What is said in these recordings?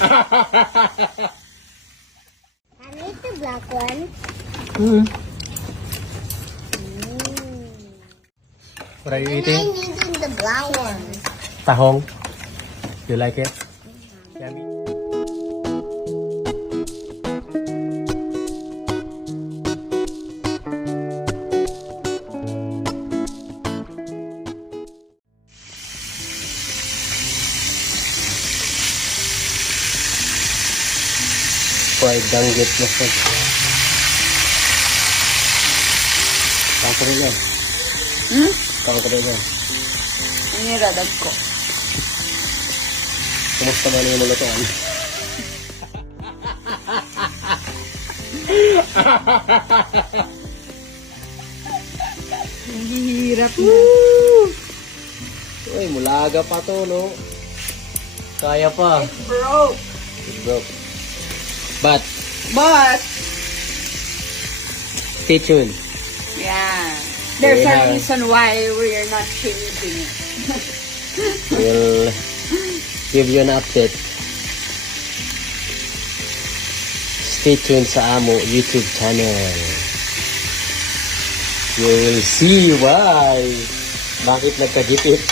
I need the black one. What are you And I eating? need the black one. Tahong. You like it? Yummy. Fried danggit na food. Kangkari na. Kangkari na. Ang niradag ko. Kumusta man yung lutuan? Hirap na. Uy, mulaga pa to, no? Kaya pa. Bro. It broke. But, stay tuned. Yeah. There's Yeah. a reason why we are not changing it. We'll give you an update. Stay tuned sa Amo YouTube channel. You will see why. Bakit nagkagipit?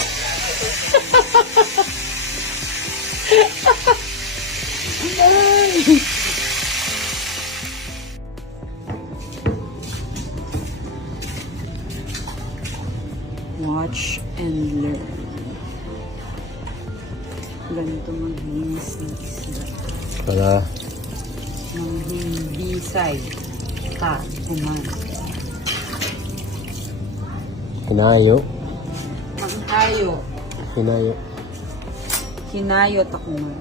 Watch and learn. Ganito maglinis ng isla. Para Nang hindi ka kumain. hinayo. Ang tayo, Hinayo. hinayot ako nga.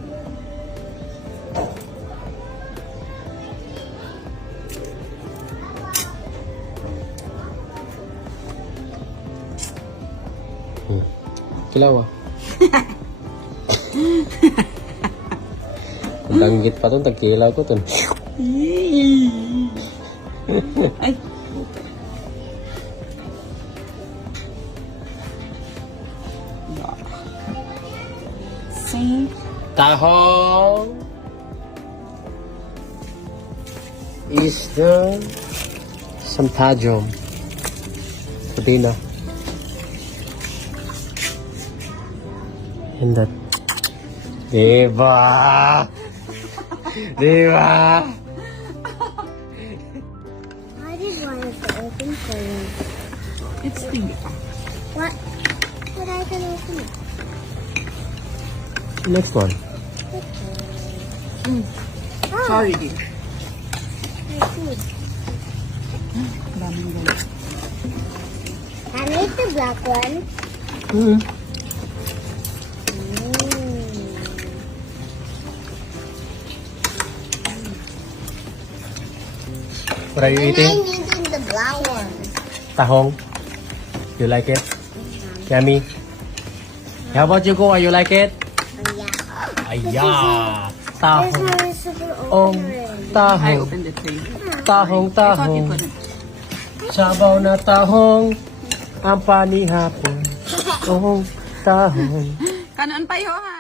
Kilaw ah. Kung danggit pa to, tagkilaw ko to. Ay, sing. Tahong isda sampajong. Sabi na. And that. Diba? Diba? I just wanted to open for you. It's the What? But I can open it. Next one. Oh, sorry, dear. my food. Daming ganun. I need the black one. What are you And I eating? need the black one. Tahong. You like it? Yummy. How about you, Kuya? You like it? Yeah. Aya! There's Tahong. no visible Ong. opener. I Tahong. opened it for you. Tahong, I thought you tahong. couldn't. Sabaw na tahong. Ang panihapon. Tahong, tahong. Kanon pa yun, ha?